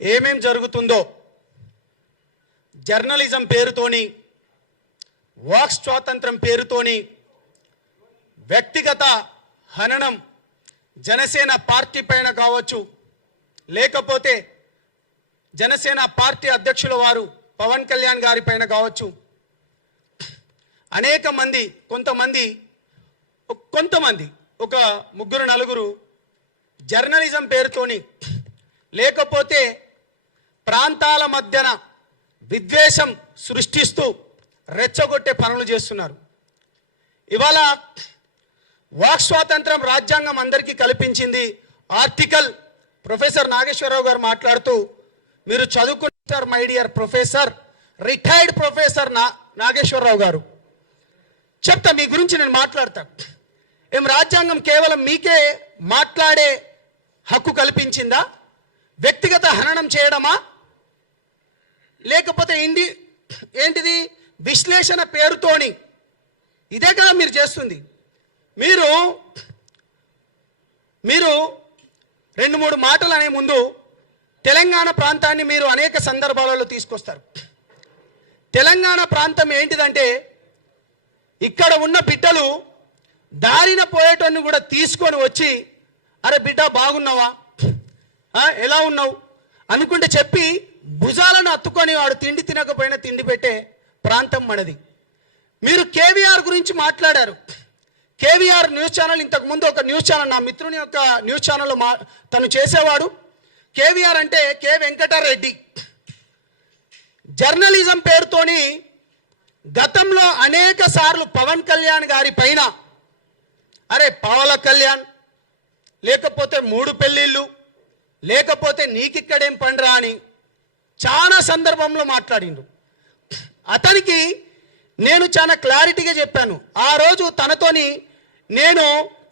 ఏమేం జరుగుతుందో జర్నలిజం పేరుతోని, వాక్ స్వాతంత్రం పేరుతోని వ్యక్తిగత హననం జనసేన పార్టీ పైన కావచ్చు, లేకపోతే జనసేన పార్టీ అధ్యక్షుల వారు పవన్ కళ్యాణ్ గారి పైన కావచ్చు, అనేక మంది కొంతమంది ఒక ముగ్గురు నలుగురు జర్నలిజం పేరుతోని, లేకపోతే ప్రాంతాల మధ్యన విద్వేషం సృష్టిస్తూ రెచ్చగొట్టే పనులు చేస్తున్నారు. ఇవాళ వాక్ స్వాతంత్రం రాజ్యాంగం అందరికీ కల్పించింది. ఆర్టికల్ ప్రొఫెసర్ నాగేశ్వరరావు గారు మాట్లాడుతూ, మీరు చదువుకుంటారు my dear professor, retired professor Nageswara Rao గారు చెప్తా, మీ గురించి నేను మాట్లాడతా. ఏం రాజ్యాంగం కేవలం మీకే మాట్లాడే హక్కు కల్పించిందా? వ్యక్తిగత హననం చేయడమా? లేకపోతే ఏంటిది విశ్లేషణ పేరుతోని? ఇదే కదా మీరు చేస్తుంది. మీరు 2-3 మాటలు అనే ముందు తెలంగాణ ప్రాంతాన్ని మీరు అనేక సందర్భాలలో తీసుకొస్తారు. తెలంగాణ ప్రాంతం ఏంటిదంటే, ఇక్కడ ఉన్న బిడ్డలు దారిన పోయేటోన్ని కూడా తీసుకొని వచ్చి, అరే బిడ్డ బాగున్నావా, ఎలా ఉన్నావు అనుకుంటే చెప్పి భుజాలను అత్తుకొని వాడు తిండి తినకపోయినా తిండి పెట్టే ప్రాంతం మనది. మీరు కేవీఆర్ గురించి మాట్లాడారు. కేవీఆర్ న్యూస్ ఛానల్, ఇంతకుముందు ఒక న్యూస్ ఛానల్, నా మిత్రుని యొక్క న్యూస్ ఛానల్లో తను చేసేవాడు. కేవీఆర్ అంటే కె వెంకటరెడ్డి. జర్నలిజం పేరుతోని గతంలో అనేక సార్లు పవన్ కళ్యాణ్ గారి పైన, అరే పవన్ కళ్యాణ్, లేకపోతే 3 పెళ్ళిళ్ళు, లేకపోతే నీకిక్కడేం పండ్రా అని చాలా సందర్భంలో మాట్లాడిండు. అతనికి నేను చాలా క్లారిటీగా చెప్పాను. ఆ రోజు తనతోని నేను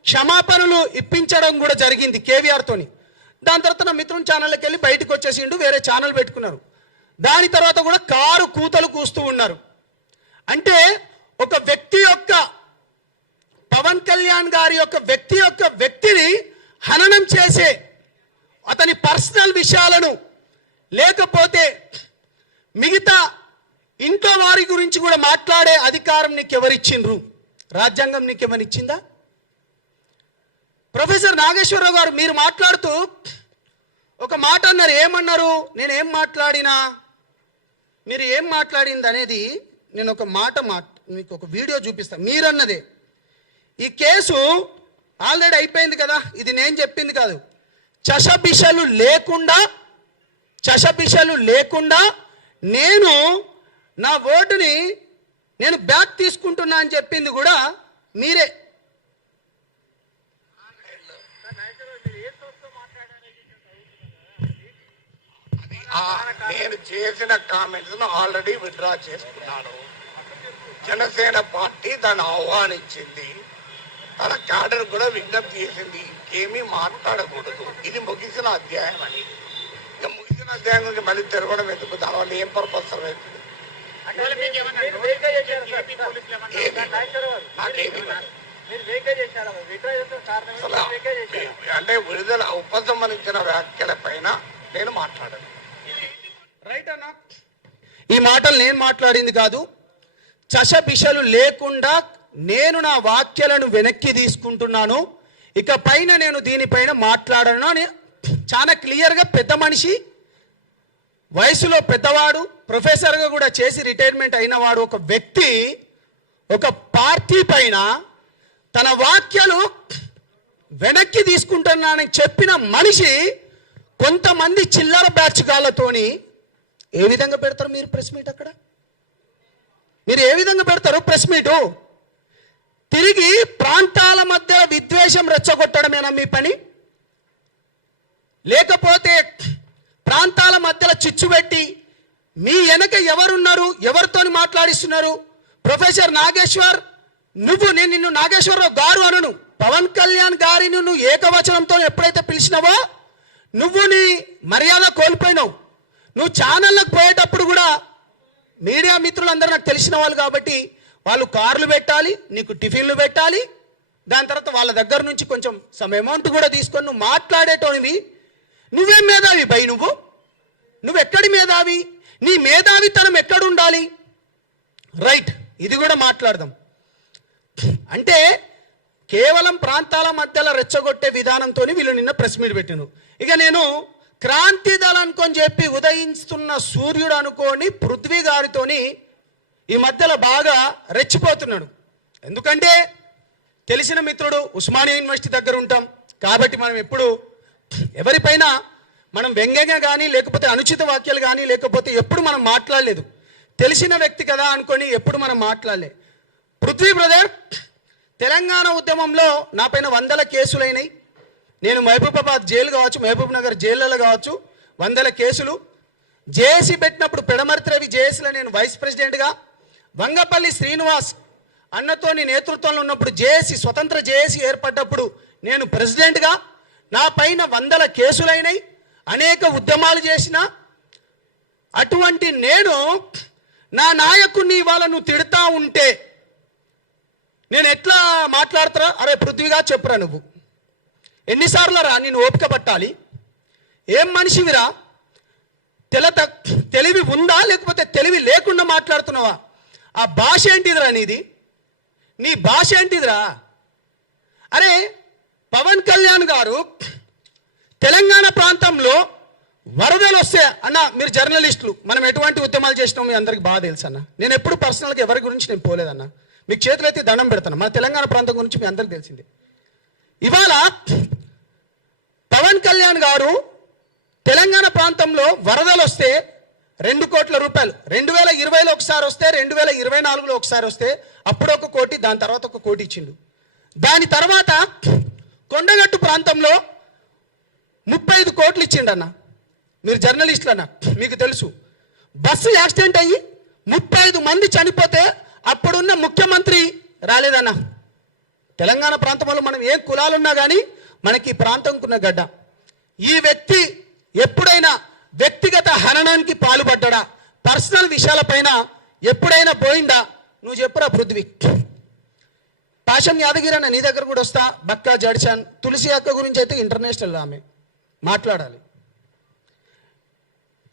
క్షమాపణలు ఇప్పించడం కూడా జరిగింది కేవీఆర్తోని. దాని తర్వాత నా మిత్రుని ఛానల్కి వెళ్ళి బయటకు వచ్చేసిండు, వేరే ఛానల్ పెట్టుకున్నారు. దాని తర్వాత కూడా కారు కూతలు కూస్తూ ఉన్నారు. అంటే ఒక వ్యక్తి యొక్క, పవన్ కళ్యాణ్ గారి యొక్క వ్యక్తిని హననం చేసే, అతని పర్సనల్ విషయాలను, లేకపోతే మిగతా ఇంట్లో వారి గురించి కూడా మాట్లాడే అధికారం నీకు ఎవరిచ్చిండ్రు? రాజ్యాంగం నీకు ఏమనిచ్చిందా? ప్రొఫెసర్ నాగేశ్వరరావు గారు మీరు మాట్లాడుతూ ఒక మాట అన్నారు. ఏమన్నారు? నేనేం మాట్లాడినా, మీరు ఏం మాట్లాడింది అనేది నేను ఒక మాట మీకు ఒక వీడియో చూపిస్తాను. మీరన్నదే. ఈ కేసు ఆల్రెడీ అయిపోయింది కదా, ఇది నేను చెప్పింది కాదు. చషబిషలు లేకుండా నేను నా ఓటుని నేను బ్యాక్ తీసుకుంటున్నా అని చెప్పింది కూడా మీరే. నేను చేసిన కామెంట్స్ ఆల్రెడీ విత్డ్రా చేసుకున్నాను. జనసేన పార్టీ దాన్ని ఆహ్వానించింది, తన క్యాడర్ కూడా విజ్ఞప్తి చేసింది ఇంకేమీ మాట్లాడకూడదు, ఇది ముగిసిన అధ్యాయం అని. ఇక ముగిసిన అధ్యాయం గురించి మళ్ళీ తిరగడం ఎందుకు? దానివల్ల ఏం పర్పస్ అవుతుంది? అంటే విడుదల ఉపసంహరించిన వ్యాఖ్యల పైన నేను మాట్లాడాను. రైట్ అన్న, ఈ మాటలు నేను మాట్లాడింది కాదు. చషబిషలు లేకుండా నేను నా వాక్యాలను వెనక్కి తీసుకుంటున్నాను, ఇక పైన నేను దీనిపైన మాట్లాడను అని చాలా క్లియర్గా, పెద్ద మనిషి, వయసులో పెద్దవాడు, ప్రొఫెసర్గా కూడా చేసి రిటైర్మెంట్ అయినవాడు ఒక వ్యక్తి ఒక పార్టీ పైన తన వాక్యాలు వెనక్కి తీసుకుంటున్నానని చెప్పిన మనిషి కొంతమంది చిల్లర బ్యాచ్గాళ్ళతోని ఏ విధంగా పెడతారు మీరు ప్రెస్ మీట్? అక్కడ మీరు ఏ విధంగా పెడతారు ప్రెస్ మీటు? తిరిగి ప్రాంతాల మధ్య విద్వేషం రెచ్చగొట్టడమేనా మీ పని? లేకపోతే ప్రాంతాల మధ్యలో చిచ్చు పెట్టి మీ వెనక ఎవరున్నారు, ఎవరితోని మాట్లాడిస్తున్నారు? ప్రొఫెసర్ నాగేశ్వర్, నేను నిన్ను నాగేశ్వరరావు గారు అనను, పవన్ కళ్యాణ్ గారిని నువ్వు ఏకవచనంతో ఎప్పుడైతే పిలిచినావో నువ్వు నీ మర్యాద కోల్పోయినావు. నువ్వు ఛానళ్ళకు పోయేటప్పుడు కూడా మీడియా మిత్రులందరూ నాకు తెలిసిన వాళ్ళు కాబట్టి వాళ్ళు కార్లు పెట్టాలి, నీకు టిఫిన్లు పెట్టాలి, దాని తర్వాత వాళ్ళ దగ్గర నుంచి కొంచెం సమ్ అమౌంట్ కూడా తీసుకొని నువ్వు మాట్లాడేటోనివి. నువ్వేం మేధావి బై? నువ్వెక్కడి మేధావి? నీ మేధావితనం ఎక్కడుండాలి? రైట్, ఇది కూడా మాట్లాడదాం. అంటే కేవలం ప్రాంతాల మధ్యలో రెచ్చగొట్టే విధానంతో వీళ్ళు నిన్న ప్రెస్ మీట్ పెట్టిను. ఇక నేను క్రాంతి దళ అనుకొని చెప్పి ఉదయిస్తున్న సూర్యుడు అనుకోని పృథ్వీ గారితోని ఈ మధ్యలో బాగా రెచ్చిపోతున్నాడు. ఎందుకంటే తెలిసిన మిత్రుడు, ఉస్మానియా యూనివర్సిటీ దగ్గర ఉంటాం కాబట్టి మనం ఎప్పుడు ఎవరిపైన మనం వ్యంగ్యంగా కానీ లేకపోతే అనుచిత వాక్యాలు కానీ లేకపోతే ఎప్పుడు మనం మాట్లాడలేదు. తెలిసిన వ్యక్తి కదా అనుకొని ఎప్పుడు మనం మాట్లాడలే. పృథ్వీ బ్రదర్, తెలంగాణ ఉద్యమంలో నా పైన 100 కేసులైనాయి. నేను మహబూబాబాద్ జైలు కావచ్చు, మహబూబ్ నగర్ జైళ్ళలో కావచ్చు 100 కేసులు. జేఏసీ పెట్టినప్పుడు పెడమర్తి రవి జేఏసీలో నేను వైస్ ప్రెసిడెంట్గా, వంగపల్లి శ్రీనివాస్ అన్నతోని నేతృత్వంలో ఉన్నప్పుడు జేఏసీ స్వతంత్ర జేఏసీ ఏర్పడ్డప్పుడు నేను ప్రెసిడెంట్గా, నా పైన 100 కేసులైనాయి, అనేక ఉద్యమాలు చేసిన అటువంటి నేను నా నాయకుడిని ఇవాళ నువ్వు తిడతా ఉంటే నేను ఎట్లా మాట్లాడతారా? అరే పృథ్వీగా చెప్పురా, నువ్వు ఎన్నిసార్లు రా నేను ఓపిక పట్టాలి? ఏం మనిషివిరా? తెలివి ఉందా లేకపోతే తెలివి లేకుండా మాట్లాడుతున్నావా? ఆ భాష ఏంటిదిరా నీది? నీ భాష ఏంటిదిరా? అరే పవన్ కళ్యాణ్ గారు తెలంగాణ ప్రాంతంలో వరదలు వస్తే అన్న, మీరు జర్నలిస్టులు, మనం ఎటువంటి ఉద్యమాలు చేసినాం మీ అందరికి బాగా తెలుసు అన్న. నేను ఎప్పుడు పర్సనల్గా ఎవరి గురించి నేను పోలేదన్న. మీకు చేతులైతే దండం పెడతాను. మన తెలంగాణ ప్రాంతం గురించి మీ అందరికి తెలిసిందే. ఇవాళ పవన్ కళ్యాణ్ గారు తెలంగాణ ప్రాంతంలో వరదలు వస్తే 2 కోట్ల రూపాయలు 2020లో ఒకసారి వస్తే, 2024లో ఒకసారి వస్తే, అప్పుడు 1 కోటి, దాని తర్వాత 1 కోటి ఇచ్చిండు. దాని తర్వాత కొండగట్టు ప్రాంతంలో 35 కోట్లు ఇచ్చిండన్న. మీరు జర్నలిస్టులు అన్న, మీకు తెలుసు. బస్సు యాక్సిడెంట్ అయ్యి 35 మంది చనిపోతే అప్పుడున్న ముఖ్యమంత్రి రాలేదన్న. తెలంగాణ ప్రాంతంలో మనం ఏ కులాలున్నా కానీ మనకి ప్రాంతంకున్న గడ్డ. ఈ వ్యక్తి ఎప్పుడైనా వ్యక్తిగత హననానికి పాల్పడ్డా? పర్సనల్ విషయాలపైన ఎప్పుడైనా పోయిందా? నువ్వు చెప్పురా పృథ్వీ. పాశం యాదగిరి అన్న, నీ దగ్గర కూడా వస్తా. బక్కా జడ్చాన్, తులసి అక్క గురించి అయితే ఇంటర్నేషనల్ ఆమె మాట్లాడాలి.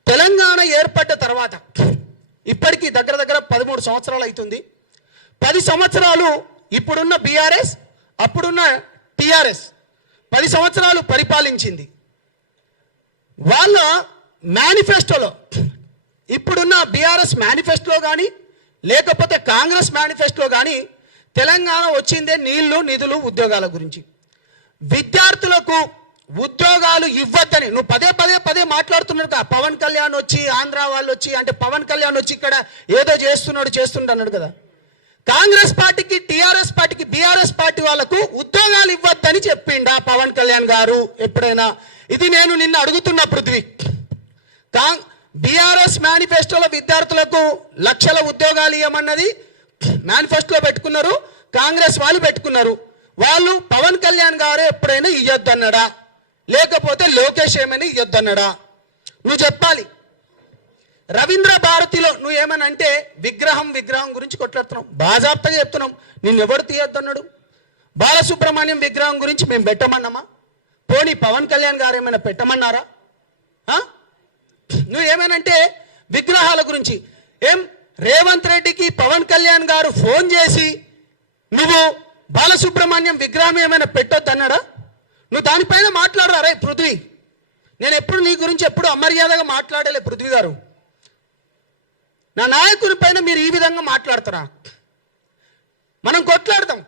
తెలంగాణ ఏర్పడ్డ తర్వాత ఇప్పటికీ దగ్గర 13 సంవత్సరాలు అవుతుంది. 10 సంవత్సరాలు ఇప్పుడున్న బీఆర్ఎస్, అప్పుడున్న టీఆర్ఎస్ 10 సంవత్సరాలు పరిపాలించింది. వాళ్ళ మేనిఫెస్టోలో, ఇప్పుడున్న బీఆర్ఎస్ మేనిఫెస్టోలో కానీ లేకపోతే కాంగ్రెస్ మేనిఫెస్టోలో కానీ తెలంగాణ వచ్చిందే నీళ్లు, నిధులు, ఉద్యోగాల గురించి. విద్యార్థులకు ఉద్యోగాలు ఇవ్వద్దని నువ్వు పదే మాట్లాడుతున్నాడు కదా. పవన్ కళ్యాణ్ వచ్చి, ఆంధ్ర వాళ్ళు వచ్చి, అంటే పవన్ కళ్యాణ్ వచ్చి ఇక్కడ ఏదో చేస్తున్నాడు అన్నాడు కదా. కాంగ్రెస్ పార్టీకి, టీఆర్ఎస్ పార్టీకి, బీఆర్ఎస్ పార్టీ వాళ్ళకు ఉద్యోగాలు ఇవ్వద్దని చెప్పిండా పవన్ కళ్యాణ్ గారు ఎప్పుడైనా? ఇది నేను నిన్న అడుగుతున్న పృథ్వీ. బీఆర్ఎస్ మేనిఫెస్టోలో విద్యార్థులకు లక్షల ఉద్యోగాలు ఇవ్వమన్నది మేనిఫెస్టోలో పెట్టుకున్నారు, కాంగ్రెస్ వాళ్ళు పెట్టుకున్నారు. వాళ్ళు పవన్ కళ్యాణ్ గారు ఎప్పుడైనా ఇవ్వద్దన్నాడా లేకపోతే లోకేష్ ఏమైనా ఇవ్వద్దన్నాడా? నువ్వు చెప్పాలి. రవీంద్ర భారతిలో నువ్వు ఏమని అంటే విగ్రహం గురించి కొట్లాడుతున్నావు, బాజాప్తగా చెప్తున్నాం. నిన్నెవడు తీయొద్దన్నాడు? బాలసుబ్రహ్మణ్యం విగ్రహం గురించి మేము పెట్టమన్నామా? పోనీ పవన్ కళ్యాణ్ గారు ఏమైనా పెట్టమన్నారా? నువ్వు ఏమైనంటే విగ్రహాల గురించి ఏం రేవంత్ రెడ్డికి పవన్ కళ్యాణ్ గారు ఫోన్ చేసి నువ్వు బాలసుబ్రహ్మణ్యం విగ్రహం ఏమైనా పెట్టొద్దన్నాడా? నువ్వు దానిపైన మాట్లాడరా? రే పృథ్వీ, నేను ఎప్పుడు నీ గురించి ఎప్పుడు అమర్యాదగా మాట్లాడలే పృథ్వీ గారు. నా నాయకుని పైన మీరు ఈ విధంగా మాట్లాడతారా? మనం కొట్లాడతాం.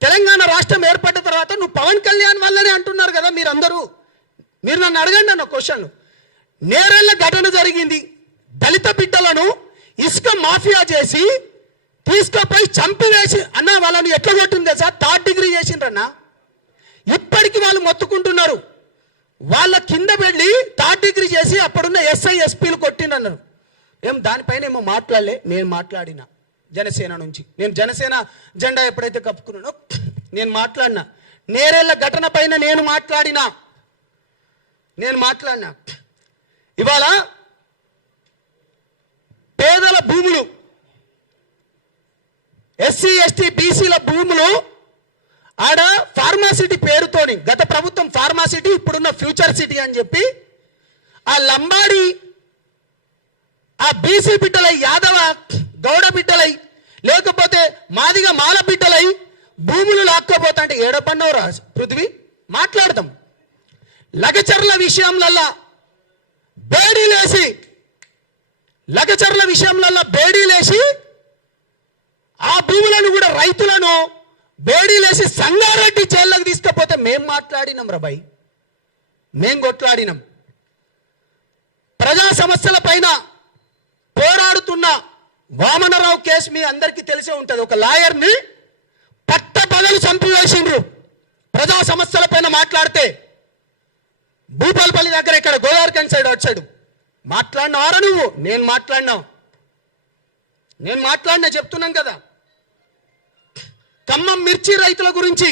తెలంగాణ రాష్ట్రం ఏర్పడ్డ తర్వాత నువ్వు పవన్ కళ్యాణ్ వల్లనే అంటున్నారు కదా మీరందరూ. మీరు నన్ను అడగండి అన్న క్వశ్చన్. నేరెళ్ళ ఘటన జరిగింది. దళిత బిడ్డలను ఇసుక మాఫియా చేసి తీసుకుపోయి చంపివేసి అన్న వాళ్ళని ఎట్లా కొట్టింది సార్? 3rd degree చేసిండ్రన్నా. ఇప్పటికీ వాళ్ళు మొత్తుకుంటున్నారు. వాళ్ళ కింద వెళ్ళి 3rd డిగ్రీ చేసి అప్పుడున్న ఎస్ఐ ఎస్పీలు కొట్టిండ్రన్నారు. ఏం దానిపైన ఏమో మాట్లాడలే. నేను మాట్లాడినా జనసేన నుంచి. నేను జనసేన జెండా ఎప్పుడైతే కప్పుకున్నానో నేను మాట్లాడినా. నేరెళ్ళ ఘటన పైన నేను మాట్లాడినా. ఇవాళ పేదల భూములు, ఎస్సీ ఎస్టీ బీసీల భూములు ఆడ ఫార్మాసిటీ పేరుతోని గత ప్రభుత్వం ఫార్మాసిటీ ఇప్పుడున్న ఫ్యూచర్ సిటీ అని చెప్పి ఆ లంబాడి ఆ బీసీ బిడ్డలై యాదవ గౌడ బిడ్డలై లేకపోతే మాదిగా మాల బిడ్డలై భూములు లాక్కోపోతా అంటే ఏడపన్నోరా పృథ్వీ మాట్లాడదాం. లగచర్ల విషయంలల్లా బేడీలేసి ఆ భూములను కూడా రైతులను బేడీలేసి సంగారెడ్డి జైల్లోకి తీసుకపోతే మేం మాట్లాడినాం రాబాయ్, మేం కొట్లాడినాం. ప్రజా సమస్యల పైన పోరాడుతున్న వామనరావు కేసు మీ అందరికీ తెలిసే ఉంటుంది. ఒక లాయర్ని పట్టపగలు చంపివేసిండ్రు ప్రజా సమస్యల పైన మాట్లాడితే. భూపాలపల్లి దగ్గర ఇక్కడ గోదావరిఖండ్ సైడ్ వచ్చాడు. మాట్లాడినావారా నువ్వు? నేను మాట్లాడినా చెప్తున్నాను కదా. ఖమ్మం మిర్చి రైతుల గురించి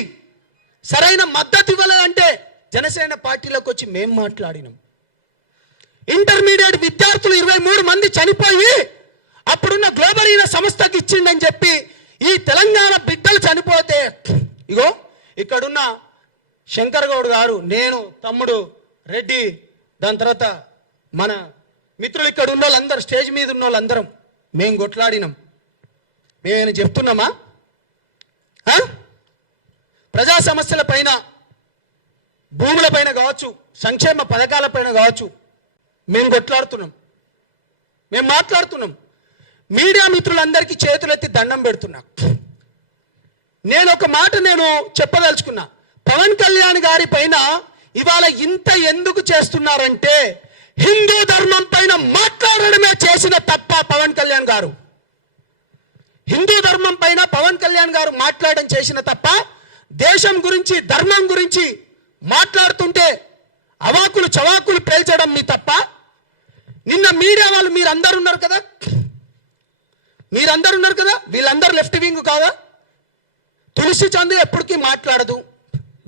సరైన మద్దతు ఇవ్వలేదంటే జనసేన పార్టీలోకి వచ్చి మేం మాట్లాడినాం. ఇంటర్మీడియట్ విద్యార్థులు 23 మంది చనిపోయి అప్పుడున్న గ్లోబల్ ఈన సంస్థకి ఇచ్చిండని చెప్పి ఈ తెలంగాణ బిడ్డలు చనిపోతే ఇగో ఇక్కడున్న శంకర్ గౌడ్ గారు, నేను, తమ్ముడు రెడ్డి, దాని తర్వాత మన మిత్రులు ఇక్కడ ఉన్న వాళ్ళందరూ, స్టేజ్ మీద ఉన్న వాళ్ళందరం మేము కొట్లాడినాం. మేమేమైనా చెప్తున్నామా? ప్రజా సమస్యల పైన, భూముల పైన కావచ్చు, సంక్షేమ పథకాల పైన కావచ్చు మేము కొట్లాడుతున్నాం, మేము మాట్లాడుతున్నాం. మీడియా మిత్రులందరికీ చేతులెత్తి దండం పెడుతున్నా. నేను ఒక మాట చెప్పదలుచుకున్నా. పవన్ కళ్యాణ్ గారి పైన ఇవాళ ఇంత ఎందుకు చేస్తున్నారంటే హిందూ ధర్మం పైన మాట్లాడడమే చేసిన తప్ప పవన్ కళ్యాణ్ గారు. హిందూ ధర్మం పైన పవన్ కళ్యాణ్ గారు మాట్లాడడం చేసిన తప్ప దేశం గురించి, ధర్మం గురించి మాట్లాడుతుంటే అవాకులు చవాకులు పేల్చడం మీ తప్ప. నిన్న మీడియా వాళ్ళు మీరందరూ ఉన్నారు కదా, వీళ్ళందరూ లెఫ్ట్ వింగ్ కాదా? తులసి చందు ఎప్పటికీ మాట్లాడదు.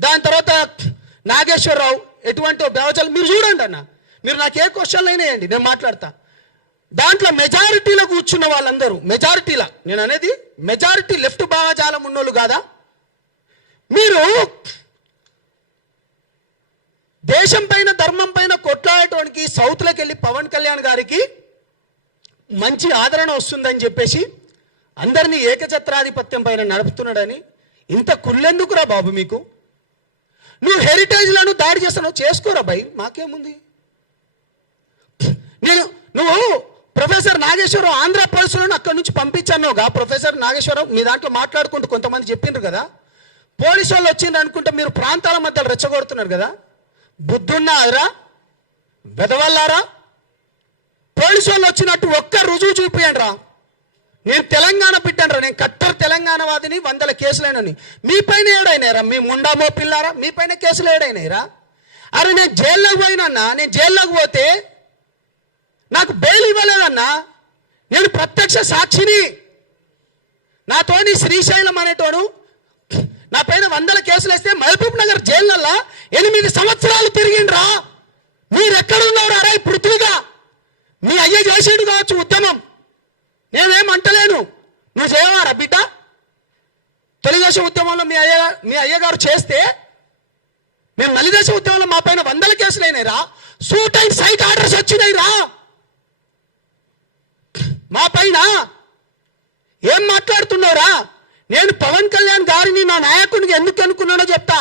దాని తర్వాత నాగేశ్వరరావు ఎటువంటి బేవచాలు మీరు చూడండి అన్న. మీరు నాకు ఏ క్వశ్చన్లు అయినా వేయండి, నేను మాట్లాడతా. దాంట్లో మెజారిటీలో కూర్చున్న వాళ్ళందరూ, మెజారిటీలా నేను అనేది మెజారిటీ లెఫ్ట్ భావజాలం ఉన్నోళ్ళు కాదా? మీరు దేశం పైన, ధర్మం పైన కొట్లాడటానికి సౌత్లోకి వెళ్ళి పవన్ కళ్యాణ్ గారికి మంచి ఆదరణ వస్తుందని చెప్పేసి అందరినీ ఏకఛత్రాధిపత్యం పైన నడుపుతున్నాడని ఇంత కుళ్ళెందుకురా బాబు మీకు? నువ్వు హెరిటేజ్లను దాడి చేస్తున్నావు, చేసుకోరా భయ్, మాకేముంది? నువ్వు ప్రొఫెసర్ నాగేశ్వరరావు ఆంధ్ర పోలీసులను అక్కడి నుంచి పంపించానుగా. ప్రొఫెసర్ నాగేశ్వరరావు మీ దాంట్లో మాట్లాడుకుంటూ కొంతమంది చెప్పిండ్రు కదా, పోలీసు వాళ్ళు వచ్చిండ్రు అనుకుంటే మీరు ప్రాంతాల మధ్యలో రెచ్చగొడుతున్నారు కదా. బుద్ధున్నారా వెదవల్లారా? పోలీసు వాళ్ళు వచ్చినట్టు ఒక్క రుజువు చూపియండి రా. నేను తెలంగాణ బిడ్డను రా, నేను కట్టర్ తెలంగాణ వాదిని, 100 కేసులైనని. మీ పైన ఏడైనారా? మీ ముండామో పిల్లారా, మీ పైన కేసులు ఏడైనాయిరా? అరే నేను జైల్లోకి పోయినన్నా, నేను జైల్లోకి పోతే నాకు బెయిల్ ఇవ్వలేదన్నా, నేను ప్రత్యక్ష సాక్షిని. నాతోని శ్రీశైలం అనేటోడు నా పైన 100 కేసులు వేస్తే మహబూబ్ నగర్ జైళ్ళల్లో 8 సంవత్సరాలు తిరిగిండ్రా. మీరెక్కడున్నారా రా పృథ్వీగా? మీ అయ్య చేసేడు కావచ్చు ఉద్యమం, నేనేమంటలేను. నువ్వు చేయవారా బిడ్డ? తెలుగుదేశం ఉద్యమంలో మీ అయ్యగారు చేస్తే మేము నలిదేశం ఉద్యమంలో మా పైన 100 కేసులు అయినాయిరా. సూట్ అండ్ సైట్ ఆర్డర్స్ వచ్చినాయిరా మా పైన. ఏం మాట్లాడుతున్నావురా? నేను పవన్ కళ్యాణ్ గారిని నా నాయకుడిని ఎందుకు అనుకున్నానో చెప్తా.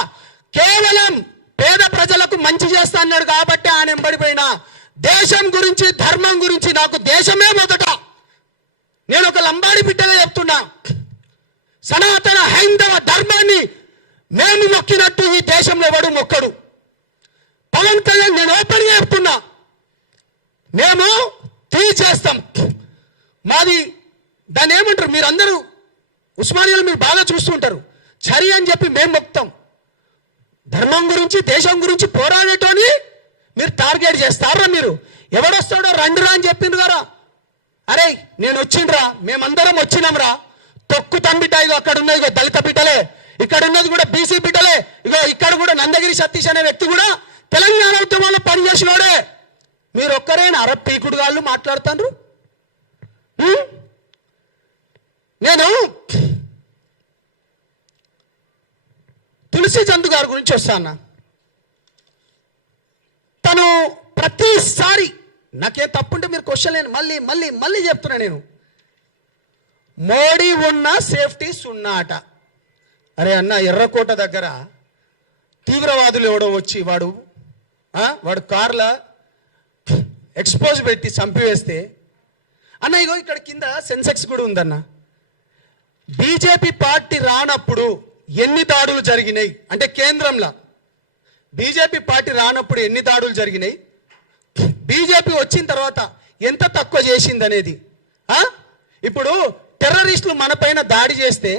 కేవలం పేద ప్రజలకు మంచి చేస్తా అన్నాడు కాబట్టి ఆయన ఎంబడిపోయినా. దేశం గురించి, ధర్మం గురించి నాకు దేశమే మొదట. నేను ఒక లంబాడి బిడ్డగా చెప్తున్నా, సనాతన హైందవ ధర్మాన్ని మేము మొక్కినట్టు ఈ దేశంలో ఎవడు మొక్కడు. పవన్ కళ్యాణ్ నేను ఓపెన్గా చెప్తున్నా, మేము తీసేస్తాం. మాది దాన్ని ఏమంటారు మీరందరూ ఉస్మానియాలో మీరు బాగా చూస్తుంటారు, చరి అని చెప్పి మేము మొక్తాం. ధర్మం గురించి, దేశం గురించి పోరాడేటోని మీరు టార్గెట్ చేస్తారా? మీరు ఎవడొస్తాడో రండిరా అని చెప్పిండ్రు కదా. అరే నేను వచ్చిండ్రా, మేమందరం వచ్చినాంరా. తొక్కు తంబిట, ఇగో అక్కడ ఉన్నది ఇగో దళిత బిడ్డలే, ఇక్కడ ఉన్నది కూడా బీసీ బిడ్డలే. ఇగో ఇక్కడ కూడా నందగిరి సతీష్ అనే వ్యక్తి కూడా తెలంగాణ ఉద్యమంలో పనిచేసినోడే. మీరు ఒక్కరేనా అరబ్ పీకుడు గాళ్ళు మాట్లాడుతాండ్రు? తులసి చంద్ గారి గురించి వస్తా అన్న. తను ప్రతిసారి నాకేం తప్పుంటే మీరు క్వశ్చన్ లేని మళ్ళీ మళ్ళీ మళ్ళీ చెప్తున్నా నేను, మోడీ ఉన్న సేఫ్టీ సున్నా అట. అరే అన్న, ఎర్రకోట దగ్గర తీవ్రవాదులు ఎవడో వచ్చి వాడు కార్ల ఎక్స్పోజ్ పెట్టి చంపివేస్తే అన్న, ఇగో ఇక్కడ కింద సెన్సెక్స్ కూడా ఉందన్న. బీజేపీ పార్టీ రానప్పుడు ఎన్ని దాడులు జరిగినాయి అంటే కేంద్రంలో బీజేపీ పార్టీ రానప్పుడు ఎన్ని దాడులు జరిగినాయి, బీజేపీ వచ్చిన తర్వాత ఎంత తక్కువ చేసింది అనేది. ఇప్పుడు టెర్రరిస్టులు మన పైన దాడి చేస్తే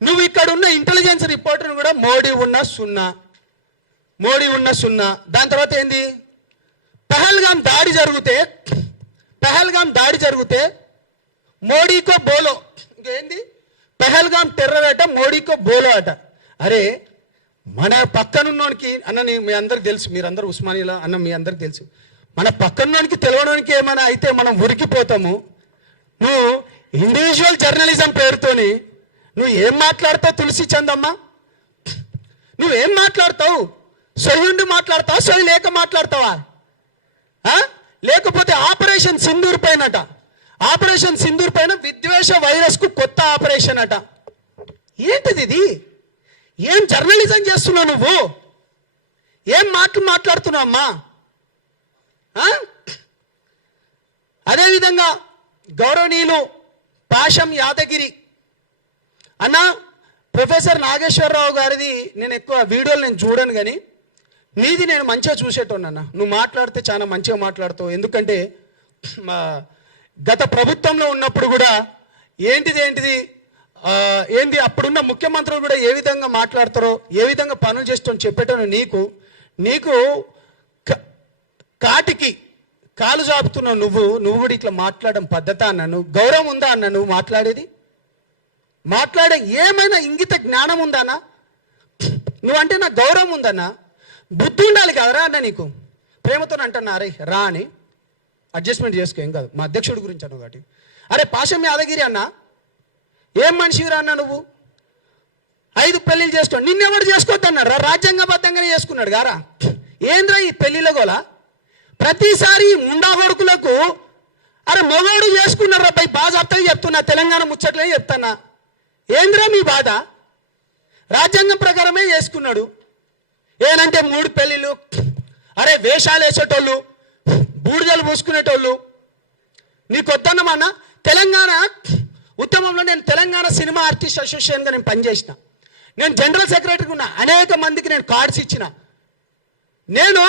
నువ్వు ఇక్కడ ఉన్న ఇంటెలిజెన్స్ రిపోర్టర్ని కూడా మోడీ ఉన్న సున్నా, మోడీ ఉన్న సున్నా. దాని తర్వాత ఏంది, పహల్గాం దాడి జరిగితే మోడీకో బోలో, ఇంకేంది పహల్గాం టెర్రర్ అట, మోడీకో బోలో అట. అరే మన పక్కనున్నోనికి అన్న, మీ అందరికి తెలుసు, మీరందరూ ఉస్మానియాలో అన్న, మీ అందరికి తెలుసు, మన పక్కనున్నోనికి తెలియడానికి ఏమైనా అయితే మనం ఉరికిపోతాము. నువ్వు ఇండివిజువల్ జర్నలిజం పేరుతోని నువ్వు ఏం మాట్లాడతావు తులసి చందమ్మ? నువ్వేం మాట్లాడతావు? సొయ్యుండి మాట్లాడతావా, సొయ్యి లేక మాట్లాడతావా? లేకపోతే ఆపరేషన్ సింధూర్ పైనట, ఆపరేషన్ సింధూర్ పైన విద్వేష వైరస్ కు కొత్త ఆపరేషన్ అట. ఏంటిది ఇది? ఏం జర్నలిజం చేస్తున్నావు నువ్వు? ఏం మాట్లాడుతున్నావు అమ్మా? అదేవిధంగా గౌరవనీయులు పాషం యాదగిరి అన్న, ప్రొఫెసర్ నాగేశ్వరరావు గారిది నేను ఎక్కువ వీడియోలు నేను చూడను, కానీ నీది నేను మంచిగా చూసేటోను అన్న. నువ్వు మాట్లాడితే చాలా మంచిగా మాట్లాడుతావు. ఎందుకంటే గత ప్రభుత్వంలో ఉన్నప్పుడు కూడా ఏంది అప్పుడున్న ముఖ్యమంత్రులు కూడా ఏ విధంగా మాట్లాడతారో, ఏ విధంగా పనులు చేస్తారో చెప్పేటోను. నీకు కాటికి కాలు చాపుతున్నావు నువ్వు కూడా ఇట్లా మాట్లాడడం పద్ధత అన్నాను? గౌరవం ఉందా అన్న? నువ్వు మాట్లాడే ఏమైనా ఇంగిత జ్ఞానం ఉందన్నా? నువ్వంటే నాకు గౌరవం ఉందన్నా, బుద్ధి ఉండాలి కదరా అన్న. నీకు ప్రేమతో అంటున్నా, అరే రా అని అడ్జస్ట్మెంట్ చేసుకో, ఏం కాదు, మా అధ్యక్షుడి గురించి అన్న ఒకటి. అరే పాషం యాదగిరి అన్న, ఏం మనిషిరా అన్న నువ్వు? 5 పెళ్ళిళ్ళు చేసుకోండి, నిన్నెవడు చేసుకోవద్దన్నారా? రాజ్యాంగబద్ధంగానే చేసుకున్నాడు గారా. ఏంద్రా ఈ పెళ్ళిళ్ళ గోలా? ప్రతిసారి ముండా కొడుకులకు అరే మొగోడు చేసుకున్నారా పై బాగా అర్థం చెప్తున్నా, తెలంగాణ ముచ్చట్లే చెప్తానా. ఏంద్రా మీ బాధ? రాజ్యాంగం ప్రకారమే చేసుకున్నాడు. ఏనంటే 3 పెళ్ళిళ్ళు, అరే వేషాలు వేసేటోళ్ళు, బూడిదలు పూసుకునేటోళ్ళు. నీకొద్దన్నమన్నా తెలంగాణ ఉద్యమంలో నేను తెలంగాణ సినిమా ఆర్టిస్ట్ అసోసియేషన్గా నేను పనిచేసిన, నేను జనరల్ సెక్రటరీగా ఉన్నా, అనేక మందికి నేను కార్డ్స్ ఇచ్చిన, నేను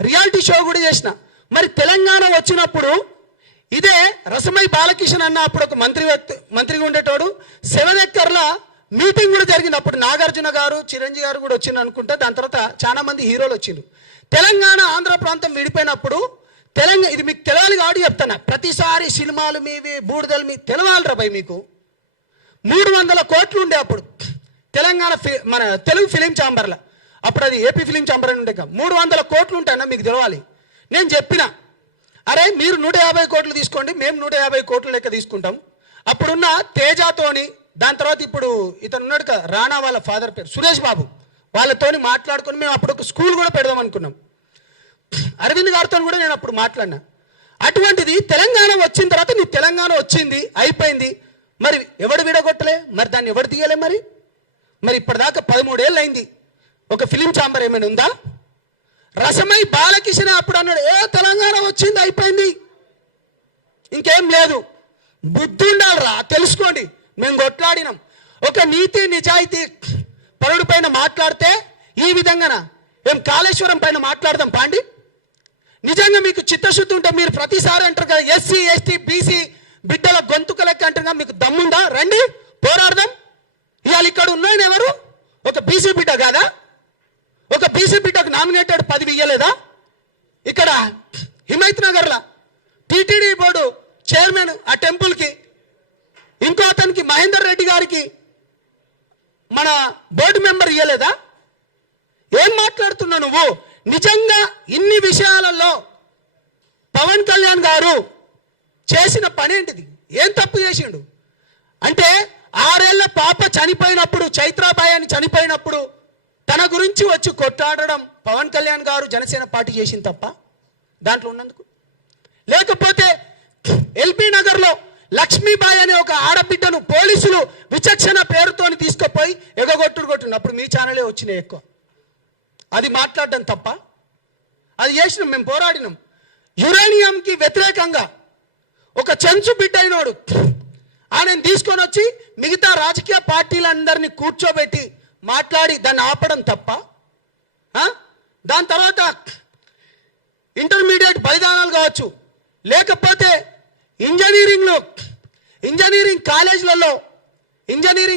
రియాలిటీ షో కూడా చేసిన. మరి తెలంగాణ వచ్చినప్పుడు ఇదే రసమై బాలకిషన్ అన్న అప్పుడు ఒక మంత్రిగా ఉండేటోడు 7 ఎకర్ల మీటింగ్ కూడా జరిగింది. అప్పుడు నాగార్జున గారు, చిరంజీవి గారు కూడా వచ్చింది అనుకుంటా. దాని తర్వాత చాలా మంది హీరోలు వచ్చిండ్రు. తెలంగాణ ఆంధ్ర ప్రాంతం విడిపోయినప్పుడు ఇది మీకు తెలవాలి కాబట్టి చెప్తాను. ప్రతిసారి సినిమాలు మీవి, బూడిదలు మీ తెలవాలిరా భయ్. మీకు 300 కోట్లు ఉండే అప్పుడు తెలంగాణ మన తెలుగు ఫిలిం ఛాంబర్లో, అప్పుడు అది ఏపీ ఫిలిం ఛాంబర్ అని ఉండే. 300 కోట్లు ఉంటాయన్నా, మీకు తెలవాలి. నేను చెప్పిన, అరే మీరు 150 కోట్లు తీసుకోండి, మేము 150 కోట్ల లెక్క తీసుకుంటాం. అప్పుడున్న తేజాతోని, దాని తర్వాత ఇప్పుడు ఇతను ఉన్నాడు కదా రాణా వాళ్ళ ఫాదర్ పేరు సురేష్ బాబు, వాళ్ళతోని మాట్లాడుకొని మేము అప్పుడు ఒక స్కూల్ కూడా పెడదాం అనుకున్నాం. అరవింద్ గారితో కూడా నేను అప్పుడు మాట్లాడినా. అటువంటిది తెలంగాణ వచ్చిన తర్వాత నీ తెలంగాణ వచ్చింది, అయిపోయింది, మరి ఎవడు విడగొట్టలే, మరి దాన్ని ఎవడు తీయలే? మరి ఇప్పటిదాకా 13 ఏళ్ళు అయింది, ఒక ఫిలిం ఛాంబర్ ఏమైనా ఉందా? రసమై బాలకిషన్ అప్పుడు అన్నాడు, తెలంగాణ వచ్చింది, అయిపోయింది, ఇంకేం లేదు. బుద్ధి ఉండాలిరా, తెలుసుకోండి. మేము కొట్లాడినాం. ఒక నీతి నిజాయితీ పరుడు పైన మాట్లాడితే ఈ విధంగా ఏం కాళేశ్వరం పైన మాట్లాడదాం పాండి? నిజంగా మీకు చిత్తశుద్ధి ఉంటే మీరు ప్రతిసారి అంటారు కదా ఎస్సీ ఎస్టీ బీసీ బిడ్డల గొంతుక లెక్క అంటారుగా, మీకు దమ్ముందా? రండి పోరాడదాం. ఇవాళ ఇక్కడ ఉన్నాయని ఎవరు? ఒక బీసీ బిడ్డ కాదా? ఒక బీసీ బిడ్డకు నామినేటెడ్ పదవి ఇవ్వలేదా? ఇక్కడ హిమైత్ నగర్లో టీటీడీ బోర్డు చైర్మన్ ఆ టెంపుల్కి, ఇంకో అతనికి మహేందర్ రెడ్డి గారికి మన బోర్డు మెంబర్ ఇవ్వలేదా? ఏం మాట్లాడుతున్నావు నువ్వు? నిజంగా ఇన్ని విషయాలలో పవన్ కళ్యాణ్ గారు చేసిన పని ఏంటిది? ఏం తప్పు చేసిండు అంటే 6 ఏళ్ల పాప చనిపోయినప్పుడు, చైత్రాబాయి అని చనిపోయినప్పుడు తన గురించి వచ్చి కొట్లాడడం పవన్ కళ్యాణ్ గారు జనసేన పార్టీ చేసింది తప్ప దాంట్లో ఉన్నందుకు? లేకపోతే ఎల్బీ నగర్లో లక్ష్మీబాయి అనే ఒక ఆడబిడ్డను పోలీసులు విచక్షణ పేరుతోని తీసుకుపోయి కొట్టినప్పుడు మీ ఛానలే వచ్చినాయి ఎక్కువ. అది మాట్లాడడం తప్ప? అది చేసినాం, మేము పోరాడినాం. యురేనియంకి వ్యతిరేకంగా ఒక చెంచు బిడ్డ అయినోడు ఆయనను తీసుకొని వచ్చి మిగతా రాజకీయ పార్టీలందరినీ కూర్చోబెట్టి మాట్లాడి దాన్ని ఆపడం తప్ప? దాని తర్వాత ఇంటర్మీడియట్ బలిదానాలు కావచ్చు, లేకపోతే ఇంజనీరింగ్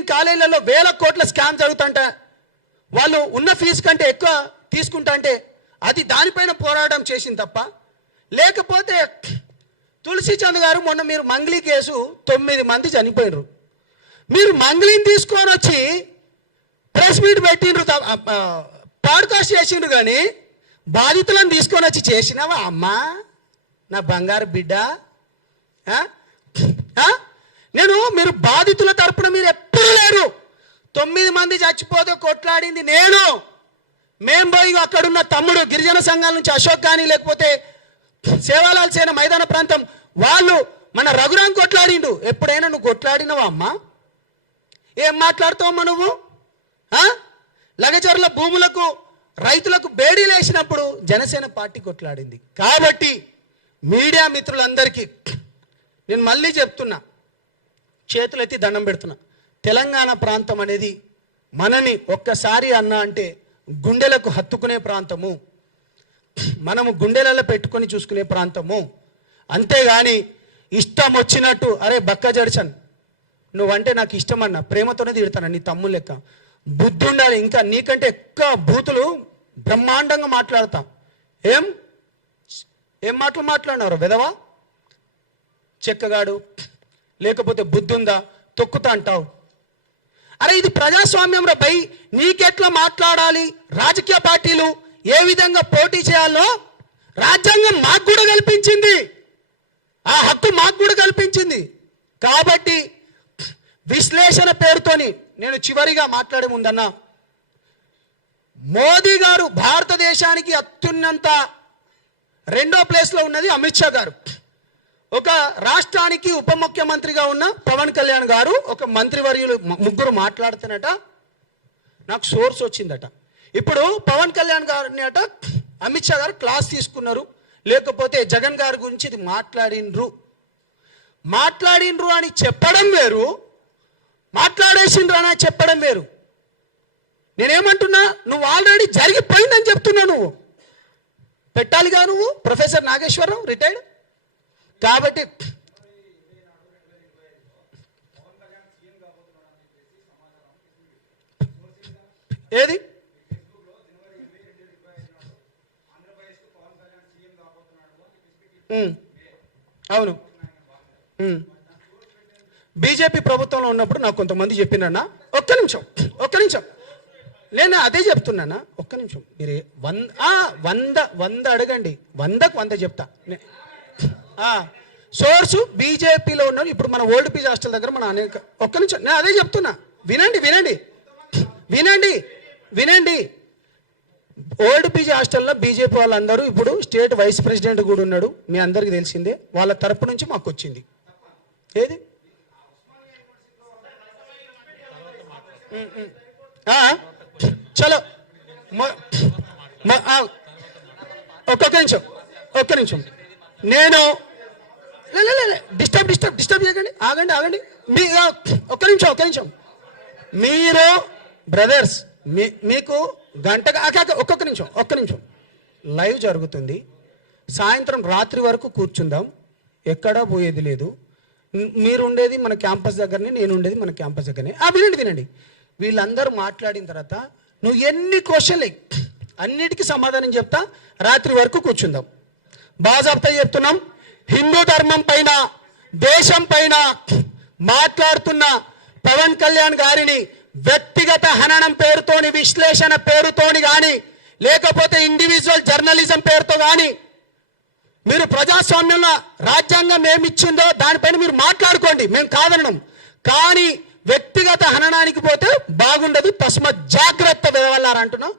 కాలేజీలలో వేల కోట్ల స్కామ్ జరుగుతుంటే వాళ్ళు ఉన్న ఫీజు కంటే ఎక్కువ తీసుకుంటా అంటే అది దానిపైన పోరాటం చేసింది తప్ప? లేకపోతే తులసి చంద్ గారు మొన్న మీరు మంగ్లీ కేసు 9 మంది చనిపోయినరు, మీరు మంగ్లీని తీసుకొని వచ్చి ప్రెస్ మీట్ పెట్టిండ్రు, పాడ్కాస్ట్ చేసిండ్రు, కానీ బాధితులను తీసుకొని వచ్చి చేసినావా అమ్మా నా బంగారు బిడ్డ? మీరు బాధితుల తరపున మీరు ఎప్పుడు లేరు. 9 మంది చచ్చిపోతే కొట్లాడింది నేను. మేం పోయి అక్కడున్న తమ్ముడు గిరిజన సంఘాల నుంచి అశోక్ కానీ, లేకపోతే సేవాలాల్ సేన మైదాన ప్రాంతం వాళ్ళు మన రఘురాం కొట్లాడిండు. ఎప్పుడైనా నువ్వు కొట్లాడినవా అమ్మా? ఏం మాట్లాడుతావమ్మా నువ్వు? లగచర్ల భూములకు రైతులకు బేడీలు వేసినప్పుడు జనసేన పార్టీ కొట్లాడింది. కాబట్టి మీడియా మిత్రులందరికీ నేను మళ్ళీ చెప్తున్నా, చేతులెత్తి దండం పెడుతున్నా, తెలంగాణ ప్రాంతం అనేది మనని ఒక్కసారి అన్నా అంటే గుండెలకు హత్తుకునే ప్రాంతము, మనము గుండెలలో పెట్టుకొని చూసుకునే ప్రాంతము. అంతేగాని ఇష్టం వచ్చినట్టు అరే బక్క జడిచన్ నువ్వంటే నాకు ఇష్టం అన్న ప్రేమతోనే తిడతాను, నీ తమ్ముడు లెక్క బుద్ధి ఉండాలి. ఇంకా నీకంటే ఎక్కువ బూతులు బ్రహ్మాండంగా మాట్లాడతాం. ఏం మాటలు మాట్లాడినారు వెదవా చెక్కగాడు? లేకపోతే బుద్ధి ఉందా? తొక్కుతా అంటావు. అరే ఇది ప్రజాస్వామ్యం రా భయ్. నీకెట్లా మాట్లాడాలి, రాజకీయ పార్టీలు ఏ విధంగా పోటీ చేయాలో రాజ్యాంగం మాకు కూడా కల్పించింది, ఆ హక్కు మాకు కూడా కల్పించింది. కాబట్టి విశ్లేషణ పేరుతోని నేను చివరిగా మాట్లాడే ముందన్నా, మోదీ గారు భారతదేశానికి అత్యున్నత 2వ ప్లేస్లో ఉన్నది అమిత్ షా గారు, ఒక రాష్ట్రానికి ఉప ముఖ్యమంత్రిగా ఉన్న పవన్ కళ్యాణ్ గారు, ఒక మంత్రివర్యులు ముగ్గురు మాట్లాడుతున్నట నాకు సోర్స్ వచ్చిందట. ఇప్పుడు పవన్ కళ్యాణ్ గారిని అట అమిత్ షా గారు క్లాస్ తీసుకున్నారు, లేకపోతే జగన్ గారి గురించి ఇది మాట్లాడిండ్రు అని చెప్పడం వేరు, మాట్లాడేసిండ్రు అని చెప్పడం వేరు. నేనేమంటున్నా, నువ్వు ఆల్రెడీ జరిగిపోయిందని చెప్తున్నా. నువ్వు పెట్టాలిగా, నువ్వు ప్రొఫెసర్ నాగేశ్వరరావు రిటైర్డ్. కాబట్టి ఏది అవును, బీజేపీ ప్రభుత్వంలో ఉన్నప్పుడు నాకు కొంతమంది చెప్పినన్నా. ఒక్క నిమిషం నేను అదే చెప్తున్నానా. ఒక్క నిమిషం, మీరు 100 అడగండి, 100కు 100 చెప్తా. సోర్సు బీజేపీలో ఉన్నారు. ఇప్పుడు మన ఓల్డ్ పీజీ హాస్టల్ దగ్గర మన అనేక. ఒక్క నిమిషం, నేను అదే చెప్తున్నా. వినండి. ఓల్డ్ పీజీ హాస్టల్లో బీజేపీ వాళ్ళందరూ ఇప్పుడు స్టేట్ వైస్ ప్రెసిడెంట్ కూడా ఉన్నాడు, మీ అందరికీ తెలిసిందే. వాళ్ళ తరపు నుంచి మాకు వచ్చింది. ఏది చలో ఒక్క నిమిషం నేను డిస్టర్బ్ చేయకండి. ఆగండి. మీ ఒక్క నిమిషం మీరు బ్రదర్స్ మీకు గంటగా ఒక్క నిమిషం లైవ్ జరుగుతుంది. సాయంత్రం రాత్రి వరకు కూర్చుందాం, ఎక్కడా పోయేది లేదు. మీరు ఉండేది మన క్యాంపస్ దగ్గరనే, నేను ఉండేది మన క్యాంపస్ దగ్గరనే. వినండి. వీళ్ళందరూ మాట్లాడిన తర్వాత నువ్వు ఎన్ని క్వశ్చన్లు అన్నిటికీ సమాధానం చెప్తా. రాత్రి వరకు కూర్చుందాం. బాజాబ్తా చెప్తున్నాం. హిందూ ధర్మం పైన, దేశం పైన మాట్లాడుతున్న పవన్ కళ్యాణ్ గారిని వ్యక్తిగత హననం పేరుతోని, విశ్లేషణ పేరుతోని కానీ, లేకపోతే ఇండివిజువల్ జర్నలిజం పేరుతో కానీ మీరు ప్రజాస్వామ్యంలో రాజ్యాంగం ఏమిచ్చిందో దానిపైన మీరు మాట్లాడుకోండి, మేము కాదనడం. కానీ వ్యక్తిగత హననానికి పోతే బాగుండదు, తస్మత్ జాగ్రత్త వెదవల్లారంటున్నావు.